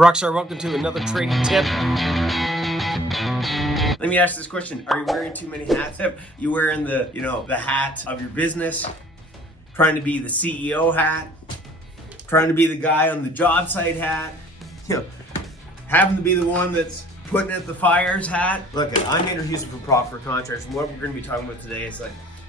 Rockstar, welcome to another trading tip. Let me ask this question. Are you wearing too many hats? You wearing the hat of your business? Trying to be the CEO hat? Trying to be the guy on the job site hat? Having to be the one that's putting out the fires hat? Look, I'm Andrew Houston from Profit for Contractors, and what we're going to be talking about today is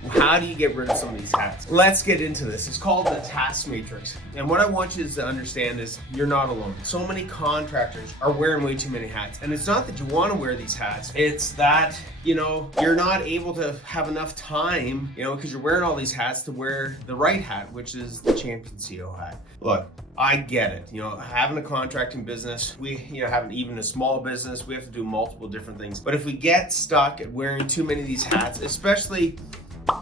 how do you get rid of some of these hats? Let's get into this. It's called the task matrix. And what I want you to understand is you're not alone. So many contractors are wearing way too many hats. And it's not that you want to wear these hats. It's that, you're not able to have enough time, because you're wearing all these hats to wear the right hat, which is the champion CEO hat. Look, I get it. Having a contracting business, we, having even a small business, we have to do multiple different things. But if we get stuck at wearing too many of these hats, especially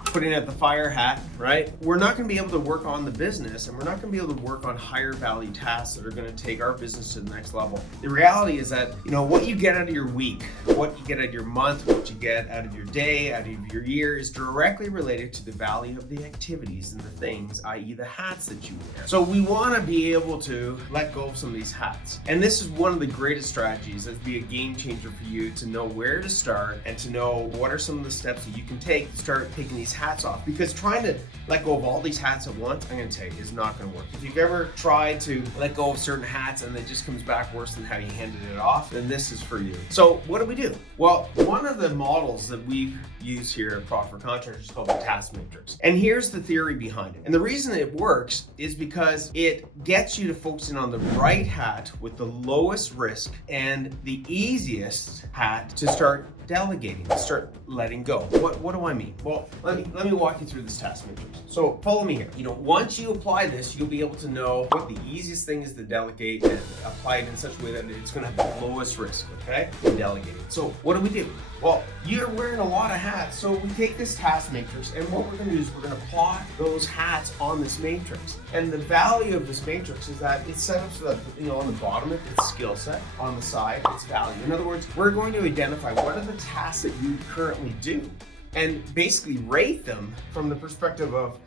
putting out the fire hat, right? We're not going to be able to work on the business, and we're not going to be able to work on higher value tasks that are going to take our business to the next level. The reality is that, what you get out of your week, what you get out of your month, what you get out of your day, out of your year is directly related to the value of the activities and the things, i.e. the hats that you wear. So we want to be able to let go of some of these hats. And this is one of the greatest strategies that would be a game changer for you to know where to start and to know what are some of the steps that you can take to start taking these hats off, because trying to let go of all these hats at once, I'm going to tell you, is not going to work. If you've ever tried to let go of certain hats and it just comes back worse than how you handed it off, then this is for you. So what do? Well, one of the models that we use here at Profit for Contractors is called the task matrix. And here's the theory behind it. And the reason it works is because it gets you to focus in on the right hat with the lowest risk and the easiest hat to start delegating, to start letting go. What do I mean? Well, let me walk you through this task matrix. So follow me here. Once you apply this, you'll be able to know what the easiest thing is to delegate and apply it in such a way that it's going to have the lowest risk, okay, in delegating. So what do? Well, you're wearing a lot of hats, so we take this task matrix, and what we're going to do is we're going to plot those hats on this matrix. And the value of this matrix is that it's set up so that, on the bottom it's skill set, on the side it's value. In other words, we're going to identify what are the tasks that you currently do, and basically rate them from the perspective of,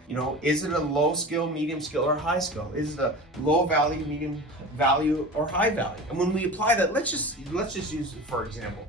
is it a low skill, medium skill, or high skill? Is it a low value, medium value, or high value? And when we apply that, let's just use it for example.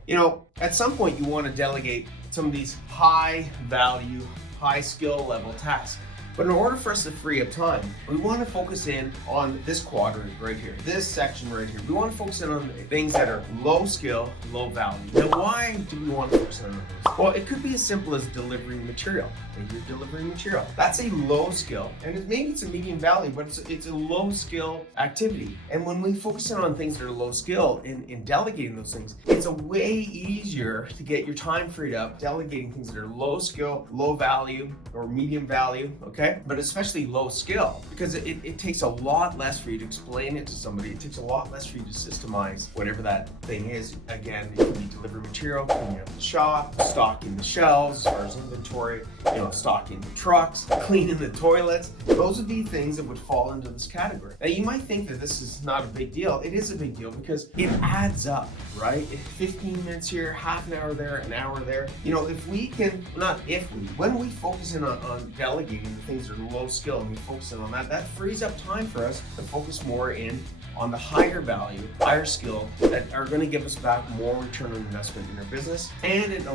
At some point you want to delegate some of these high value, high skill level tasks. But in order for us to free up time, we want to focus in on this quadrant right here, this section right here. We want to focus in on things that are low skill, low value. Now, why do we want to focus in on those? Well, it could be as simple as delivering material. Maybe you're delivering material. That's a low skill, and maybe it's a medium value, but it's a low skill activity. And when we focus in on things that are low skill in delegating those things, it's a way easier to get your time freed up delegating things that are low skill, low value, or medium value, okay? But especially low skill, because it takes a lot less for you to explain it to somebody. It takes a lot less for you to systemize whatever that thing is. Again, it can be delivering material, cleaning up the shop, stocking the shelves as far as inventory, stocking the trucks, cleaning the toilets. Those would be things that would fall into this category. Now, you might think that this is not a big deal. It is a big deal because it adds up, right? 15 minutes here, half an hour there, an hour there. When we focus in on delegating the things that are low skill and we focus in on that frees up time for us to focus more in on the higher value, higher skill that are going to give us back more return on investment in our business. And it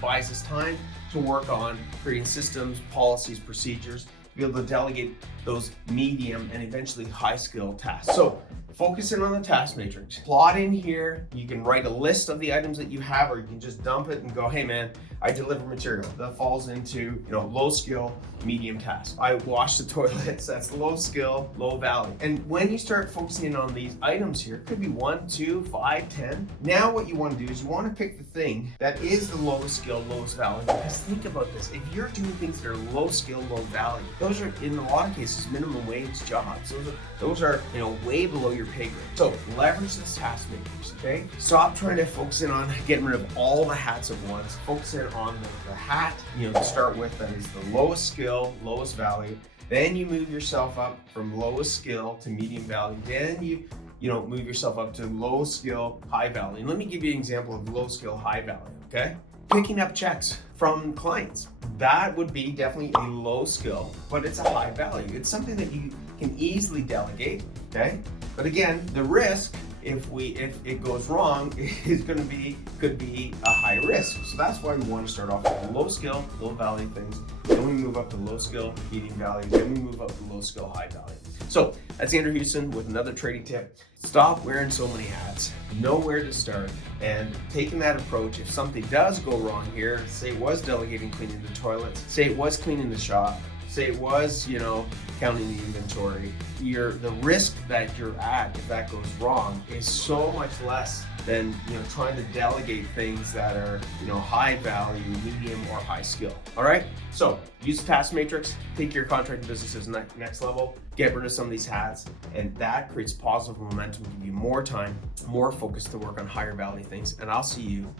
buys us time to work on creating systems, policies, procedures, to be able to delegate those medium and eventually high skill tasks. So focus in on the task matrix. Plot in here. You can write a list of the items that you have, or you can just dump it and go, hey man, I deliver material. That falls into low skill, medium task. I wash the toilets. That's low skill, low value. And when you start focusing in on these items here, it could be 1, 2, 5, 10. Now what you want to do is you want to pick the thing that is the lowest skill, lowest value. Because think about this. If you're doing things that are low skill, low value, those are in a lot of cases minimum wage jobs. Those are way below your pay grade. So leverage this task matrix, okay? Stop trying to focus in on getting rid of all the hats at once. Focus in on the hat, to start with, that is the lowest skill, lowest value. Then you move yourself up from lowest skill to medium value. Then you move yourself up to low skill, high value. And let me give you an example of low skill, high value, okay? Picking up checks from clients. That would be definitely a low skill, but it's a high value. It's something that you can easily delegate, okay? But again, the risk if it goes wrong, could be a high risk. So that's why we want to start off with low skill, low value things. Then we move up to low skill, medium value. Then we move up to low skill, high value. So that's Andrew Houston with another trading tip. Stop wearing so many hats. Know where to start, and taking that approach, if something does go wrong here, say it was delegating cleaning the toilets, say it was cleaning the shop, say it was, counting the inventory, the risk that you're at if that goes wrong is so much less than trying to delegate things that are high value, medium, or high skill. All right, so use the task matrix, take your contracting business to the next level, get rid of some of these hats, and that creates positive momentum, give you more time, more focus to work on higher value things. And I'll see you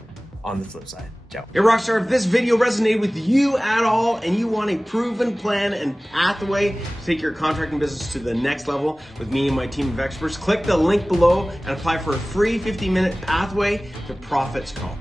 on the flip side. Ciao. Hey Rockstar, if this video resonated with you at all and you want a proven plan and pathway to take your contracting business to the next level with me and my team of experts, click the link below and apply for a free 50-minute pathway to Profits Call.